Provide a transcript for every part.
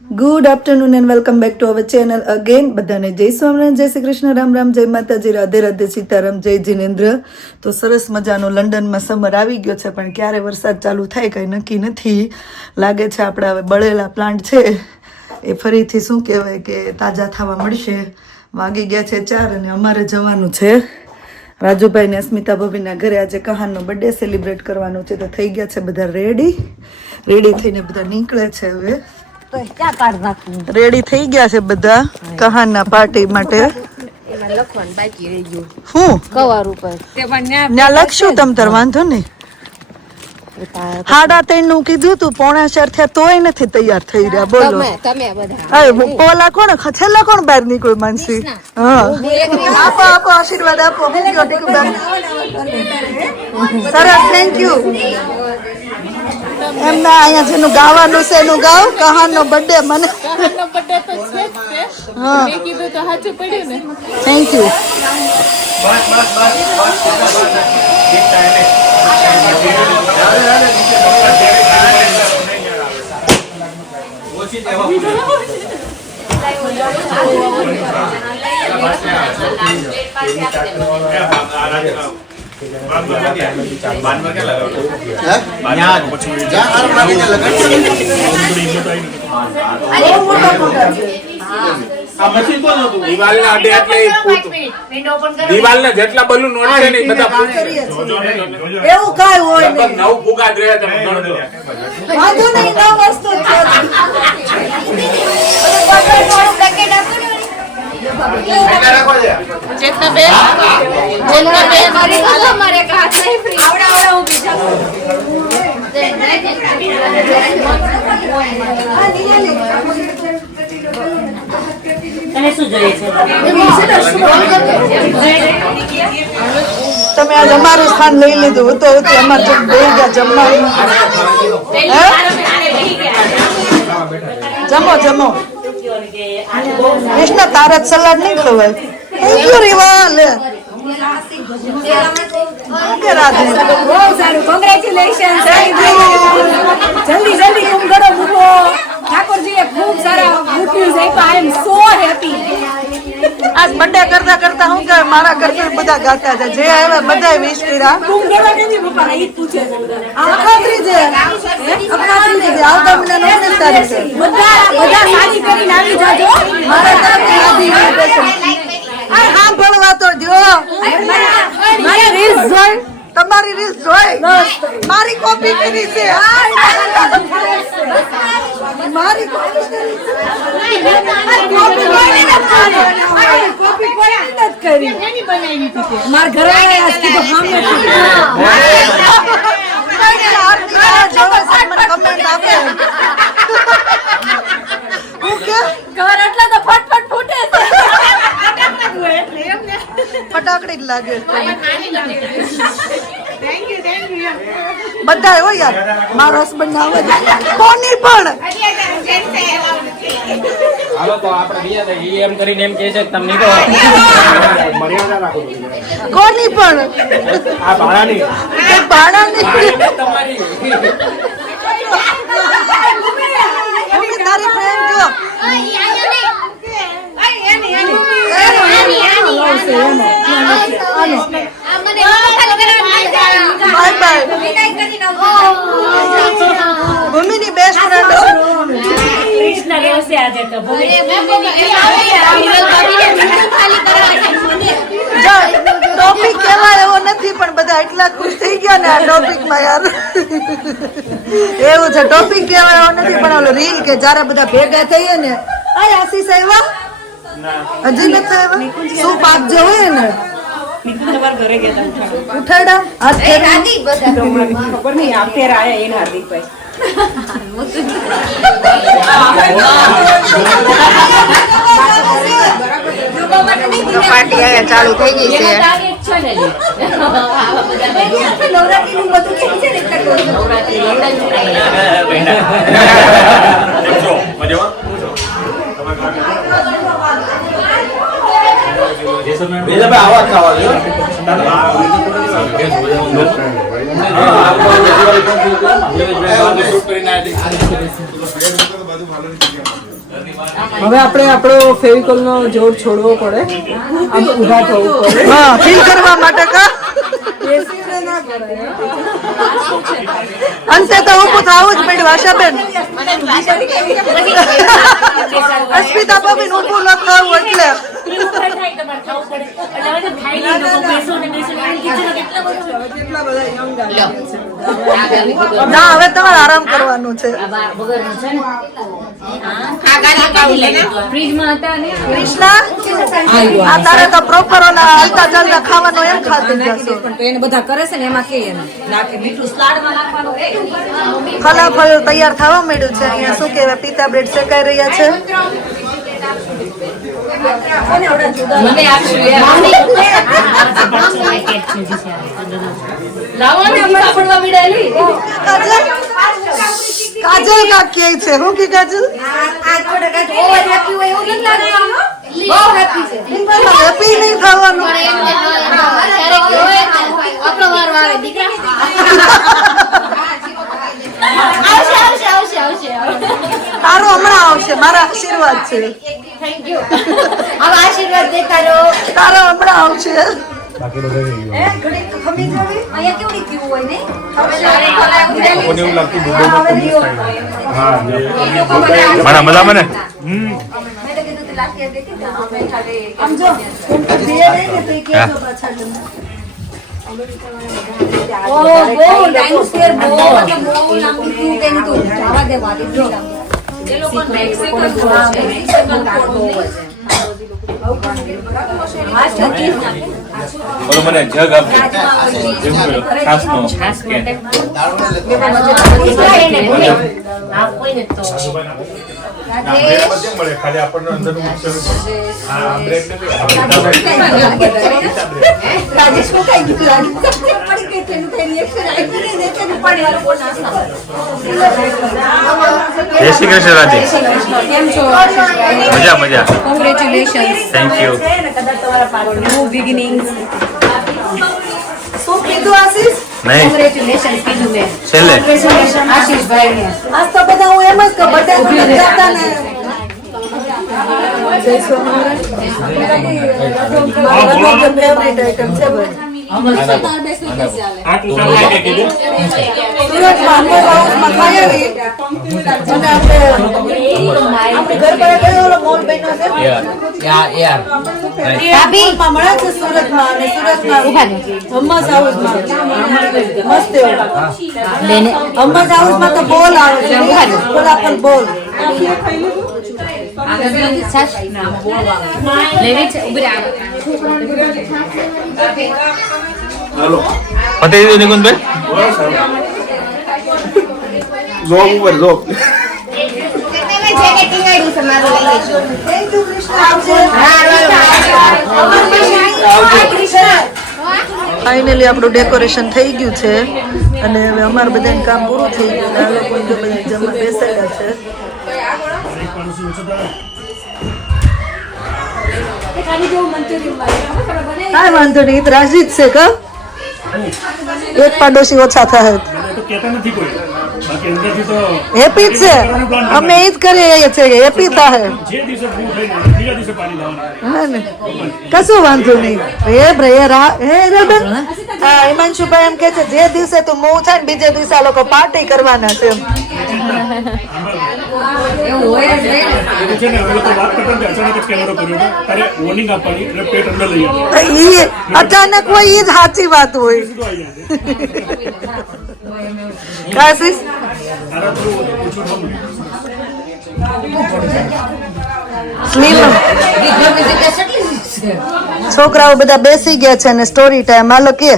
Good afternoon and welcome back to our channel again. બધાને જય સ્વામિનારાયણ, જય શ્રી કૃષ્ણ, રામ રામ, જય માતાજી, રાધે રાધે, સીતારામ, જય જીનેન્દ્ર. તો સરસ મજાનો લંડનમાં સમર આવી ગયો છે, પણ ક્યારે વરસાદ ચાલુ થાય કંઈ નક્કી નથી. લાગે છે આપણા હવે બળેલા પ્લાન્ટ છે એ ફરીથી શું કહેવાય કે તાજા થવા મળશે. વાગી ગયા છે 4 અને અમારે જવાનું છે રાજુભાઈ ને અસ્મિતા ભાભીના ઘરે. આજે કહાનનો બર્થડે સેલિબ્રેટ કરવાનો છે, તો થઈ ગયા છે બધા રેડી થઈને બધા નીકળે છે. હવે રેડી થઈ ગયા છે બધા કહાનના પાર્ટી માટે. હું ત્યાં લખશું તમ તાર વાંધો નહીં. 3:30 નું કીધું તું, 3:45 થયા તોય નથી તૈયાર થઈ રહ્યા. બોલો પોલા કોણ છેલ્લા કોણ બહાર નીકળ્યું માનસી? હા આપો આપો આશીર્વાદ આપો. સરસ, થેન્ક યુ. એમના અહીંયા જેનું ગાવાનું છે એનું ગાવ. કહાનનો બર્થડે મને હા થેન્ક યુ. દિવાલના જેટલા બલૂન નોટે ને બધા એવું કાઈ હોય નહીં. 9 ફુગા જ રહ્યા તમે ગણો. વાંધો નહીં, 9 વસ્તુ તમે આજ અમારું સ્થાન લઈ લીધું. તો અમારે જો બે ગયા જમવા. જમો જમો. કૃષ્ણ તારત સલાડ નહીં ખવાય. થેન્ક યુ રીવા. લે જલ્દી ખૂબ કરો મૂકો. ઠાકોરજીએ ખૂબ સારા ગુડ ન્યૂઝ આપ્યા. આઈ એમ સો હેપી. આજ બર્થડે કરતા હું કે મારા કરતા બધા ગાતા હતા. જે આવ્યા બધા વિશ કર્યા. ખૂબ ગળા કેની પપ્પા ઈ પૂછે છે. અખાત્રી છે આવતા મહિનાનો 19 તારીખે. બધા સાજી કરીને આવી જાજો. મારા તરફથી હાર્દિક ઇન્વિટેશન. આ ભણવા તો જો મારી રીલ્સ જોઈ. તમારી રીલ જોઈ મારી કોપી કરી છે. મારી કોપી કરી માર ઘરવાળાએ આજ કીધું કમેન્ટ આપે. ઘર એટલા તો ફટફટ ફૂટે છે. ફટાકડી જ લાગે. બધા હો યાર. મારો હસબન્ડ ના આવે કોની પણ હાલો તો આપણે બીજા તો ઈ એમ કરીને એમ કહે છે કે તમે નીકળો. મર્યાદા રાખો. કોની પણ આ ભાડાની તમારી તારી ફ્રેન્ડ જો બાય બાય. ભૂમિની બેસ્ટ ફ્રેન્ડ. ટોપિક કહેવાય એવો નથી, પણ બધા એટલા ખુશ થઈ ગયા ને આ ટોપિકમાં યાર. એવું છે, ટોપિક કહેવાય એવો નથી, પણ ઓલો રીલ કે જ્યારે બધા ભેગા થઈએ ને. આ આશીષ આવ્યા હજી નથી આવ્યા. શું પાપ જે હોય ને ઉઠાડા હાથ ખબર નહીં અત્યારે આયા એના હાર્દિકભાઈ. પાર્ટી અહીંયા ચાલુ થઈ ગઈ છે. આવા ખાવા દો. હવે આપણે આપણો ફેવિકોલ નો જોર છોડવો પડે, આમ ઊભા થવું પડે. હા ફીલ કરવા માટે કા બેસીને ના કરાય. અંતે તો ઊભું થવું જ પડ્યું આશાબેન. અસ્મિતા ભાભી ઊભું ન થવું એટલે કેટલા બધા યંગ આવ્યા છે. ના હવે તમારે આરામ કરવાનું છે. કૃષ્ણા આ તારે તો પ્રોપર ઓલા હાલતા ચાલતા ખાવાનું એમ ખાતું જશો. પણ એને બધા કરે છે ને એમાં કે એને નાખે મીઠું સ્લાડમાં નાખવાનું ફલાફલ તૈયાર થવા માંડ્યું છે. અહીંયા શું કહેવાય પિતા બ્રેડ શેકાઈ રહ્યા છે. મને આપશું કાજલ કાકી છે. હું કે કાજલ હેપી નહીં થવાનું. તારો હમણાં આવશે. મારા આશીર્વાદ છે. તારો હમણાં આવશે. મજા મને બોલો મને જગ આપજો ખાલી આપણને અંદરનું જય શ્રી કૃષ્ણ રાધે. મજા મજા. કોંગ્રેચ્યુલેશન્સ. Thank you. ન્યુ બિગિનિંગ્સ. શું કીધું આશીષ? નહીં કોંગ્રેચ્યુલેશન્સ કીધું મેં. છેલ્લે આશીષભાઈને. આજ તો બધા હું એમ જ કે બર્થડે જતા ને ફેવરિટ આઈટમ છે ભાઈ. સુરતમાં અમે હાઉસમાં ખાઈ આવી અને આપણે ઘર પર કયો ઓલો મોલ બન્યો છે મોલમાં મળે છે સુરતમાં. અને સુરતમાં હમ્મસ હાઉસમાં મસ્ત એવું હમ્મસ હાઉસમાં તો બોલ આવે છે. ફલાફલ બોલ પતે નિકુંજભાઈ જોબ ઉપર જોબ થેન્ક યુ ફાઇનલી આપણું ડેકોરેશન થઈ ગયું છે અને હવે અમારું બધાનું કામ પૂરું થઈ ગયું. આ લોકો બધા જમવા બેસેલા છે. કાંઈ વાંધો નહીં. રાજી જ છે કા એક પાડોશી ઓછા થાય. હેપી જ છે. અમે એ જ કરીએ છીએ કે હેપી થાય. હા ને કશું વાંધો નહીં. હે રેબેન હિમાંશુભાઈ એમ કે છે જે દિવસે તું મૂવ થાય ને બીજે દિવસે આ લોકો પાર્ટી કરવાના છે. અચાનક હોય એ જ સાચી વાત હોય. કાશીષ છોકરાઓ બધા બેસી ગયા છે અને સ્ટોરી ટાઈમ હાલો કે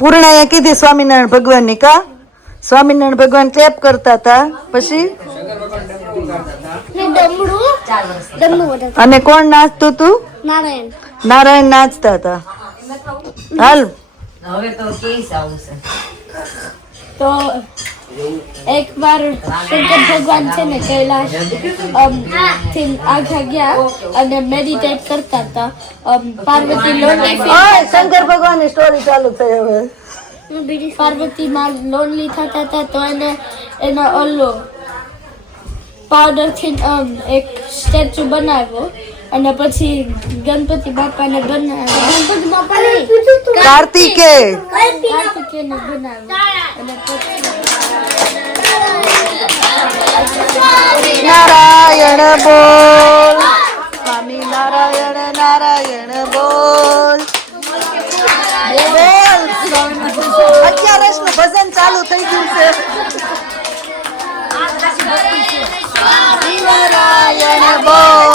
પૂર્ણાએ કીધી સ્વામિનારાયણ ભગવાન ની કા સ્વામિનારાયણ ભગવાન ક્લેપ કરતા હતા પછી અને કોણ નાચતું હતું? નારાયણ નાચતા હતા. હાલ હવે તો કેસ આવશે. તો એક વાર શંકર ભગવાન છે ને કૈલાશ થી આગળ ગયા અને મેડિટેટ કરતા હતા. પાર્વતી લોટની શંકર ભગવાન ની સ્ટોરી ચાલુ થઈ હવે. પાર્વતી માં લોનલી થતા હતા તો એના ઓલો પાવડર થી એક સ્ટેચ્યુ બનાવ્યો અને પછી ગણપતિ બાપાને બનાવ્યો. ગણપતિ બાપા કાર્તિકેયને બનાવ્યો અને પછી નારાયણ બોલ સ્વામી નારાયણ નારાયણ બોલ અત્યારે નું ભજન ચાલુ થઈ ગયું છે. નારાયણ બોલ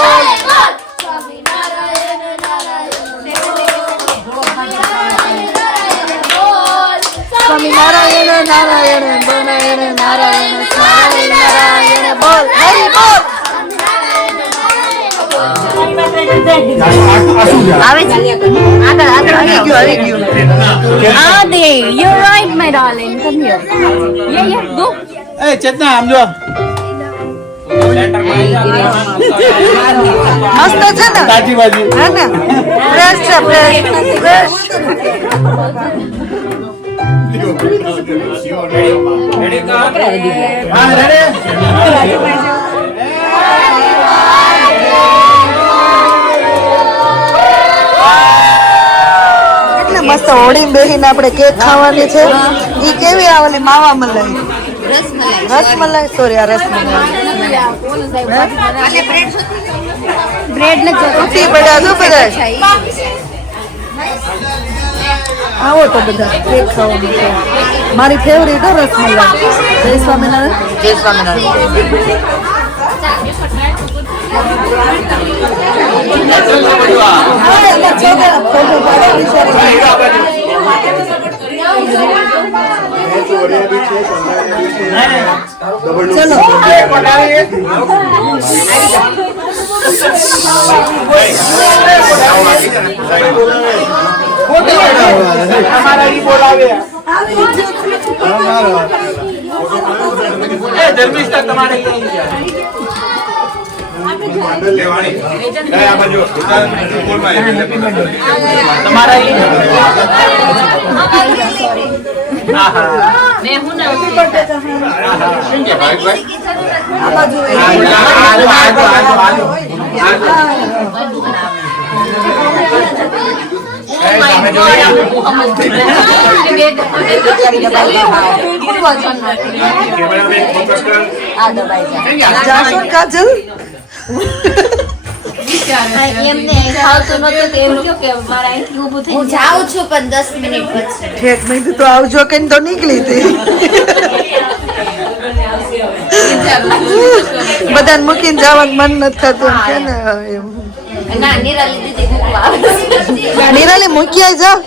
સ્વામી નારાયણ નારાયણ નારાયણ નારાયણ સ્વામી નારાયણ બોલ હરી બોલ. આવી ગયું. Adi, you're right, my darling. Come here. Yeah, go. એ ચેતના આમ જો મસ્ત છે ને તાજી બાજી હે ને ફ્રેશ છે ફ્રેશ. મસ્ત હોળી બેહીને આપણે કેક ખાવાની છે. ઈ કેવી આવેલી માવા મલાઈ રસમલાઈ સોરી આ રસમલાઈ Bread નથી. તૂટી પડ્યા છો બધા. આવો તો બધા કેક ખાવા માટે. મારી ફેવરિટ રસમલાઈ. જય સ્વામિનારાયણ. જય કાજલ એમને ખાવતું નતું તો એમ કહ્યું કે મારા અહીંથી ઊભું થઈ જાઉં છું પણ 10 મિનિટ પછી. ઠેક મેં કીધું તો આવજો કઈ તો નીકળી હતી. બધાને મૂકીને જવાનું મન નથી થતું કે ને એમ. ના નિરાલી દીદી મૂકવા આવે. નિરાલી મૂકી આવી જા.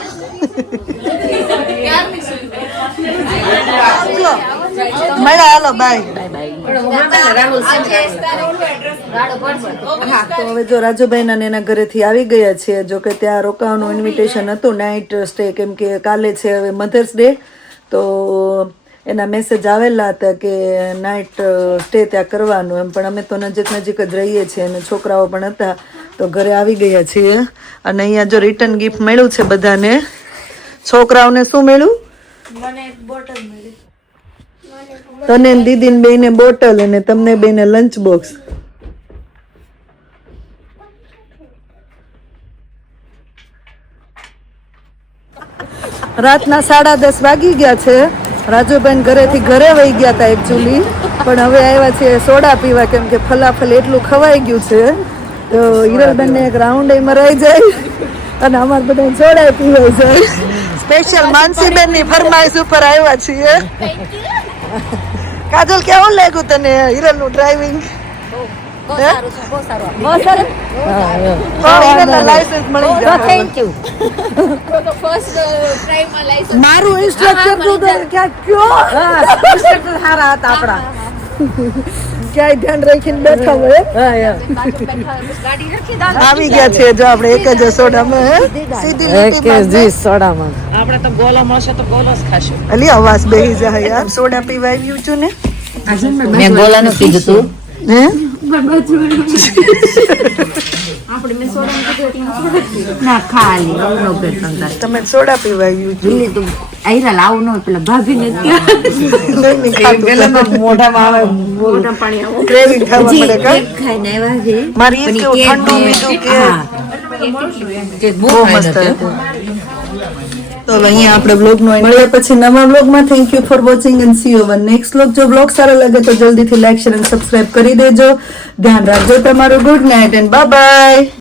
મળ્યા હાલો બાય. તો હવે જો રાજુભાઈ ના એના ઘરેથી આવી ગયા છે. જો કે ત્યાં રોકાવાનું ઇન્વિટેશન હતું નાઇટ સ્ટે, કેમ કે કાલે છે હવે મધર્સ ડે, તો એના મેસેજ આવેલા હતા કે નાઇટ સ્ટે ત્યાં કરવાનું એમ. પણ અમે તો નજીક નજીક જ રહીએ છીએ અને છોકરાઓ પણ હતા તો ઘરે આવી ગયા છીએ. અને અહીંયા જો રિટર્ન ગિફ્ટ મળ્યું છે બધાને. છોકરાઓને શું મળ્યું? તને દીદીને બેને બોટલ અને તમને બેને લંચ બોક્સ. રાતના 10:30 વાગી ગયા છે. રાજુભાઈ ઘરેથી ઘરે વહી ગયા હતા એકચ્યુઅલી, પણ હવે આવ્યા છે સોડા પીવા, કેમ કે ફલાફલ એટલું ખવાઈ ગયું છે. તો હિરલબેન ને એક રાઉન્ડ મરાઈ જાય અને અમારે બધા સોડા પીવાય જાય. સ્પેશિયલ માનસીબેન ની ફરમાઈશ ઉપર આવ્યા છીએ. કાજલ કેવું લાગ્યું તને હિરલ નું ડ્રાઇવિંગ? લાયસન્સ મળી ગયું. મારું ઇન્સ્ટ્રક્ટર તો ક્યાં કયો સારા હતા આપડા. ક્યાંય ધ્યાન રાખીને બેઠા હોય. આવી ગયા છે જો આપણે એક જ સોડામાં સીધી લીટીમાં સોડામાં. આપણે તો ગોલો મળશે તો ગોલો જ ખાશું. અલી અવાજ બેહી જાય યાર. સોડા પીવા આવ્યું છું ને. મેં ગોલા નું કીધું તું. હે ના ખાલી તમે સોડા પીવા આવ્યું છું. આયરા લાવું ન પેલા ભાભીને મોઢામાં આવે મોટા પાણી આવો ક્રેવિંગ થવા મળે કા કેક ખાઈને આવ્યા છે મારી ઈદ કેવું ઠંડુ મીઠું કે કેક બહુ મસ્ત હતું. તો હવે અહીંયા આપણે બ્લોગનો મળ્યા પછી નવા બ્લોગમાં thank you for watching and C you one next blog. જો બ્લોગ સારો લાગે તો જલ્દીથી લાઈક શેર અને સબસ્ક્રાઇબ કરી દેજો. ધ્યાન રાખજો તમારું. Good night and bye bye.